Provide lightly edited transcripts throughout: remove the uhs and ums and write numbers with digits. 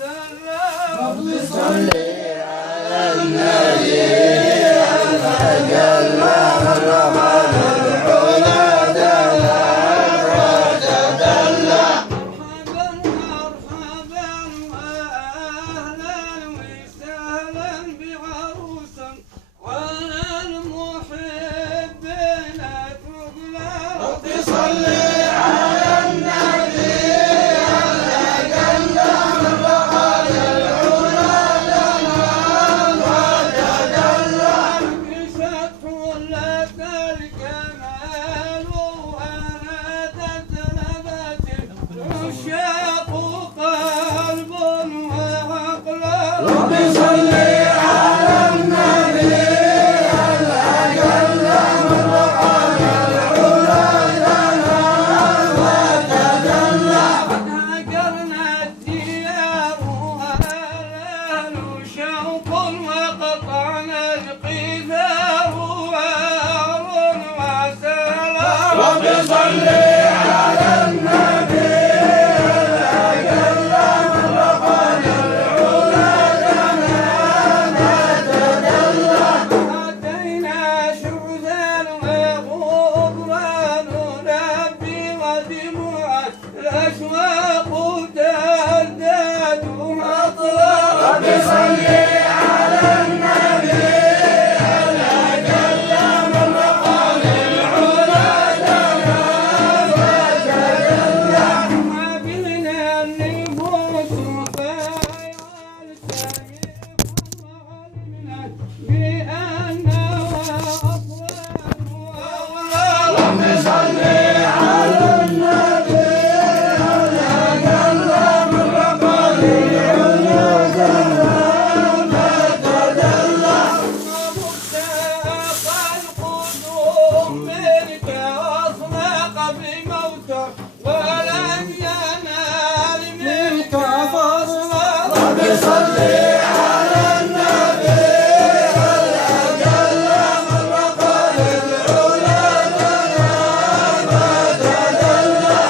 رب صل على النبي الأجل الرحمن العلا دلا وتدلى مرحبا وأهلا وسهلا بعروسا وعلى المحبين تقلى رب صل على النبي الأجل الرحمن العلا دلا وتدلى كشف لك الكمال وأرادت لبته عشاق قلب وعقل رب صل على النبي الأجل الرحمن العلا دلا وتدلى هاجرنا الديار وأهل شوق وقطعنا القذار وعار وسلام رب صل على النبي الأجل الرحمن العلا دلا وتدلى أتينا شعثا وغبران نبي ودموعا الأشواق تزداد مطرا رب صل على النبي الأجل الرحمن العلا دلا وتدلى وبنا النفوس وعلمنا بأنه أصوات أولاد رب صل على النبي الأجل الرحمن العلا دلا وتدلى مبتاق القدوم منك واصنق بموته ولم ينال منك فصلا رب صل على النبي الأجل الرحمن العلا دلا وتدلى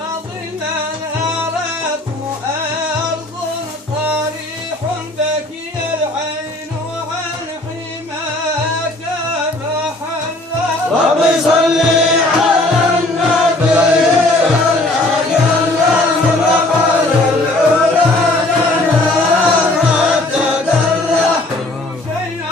رضينا نارات أرض طريح بكي العين عن حماك فحلا رب صل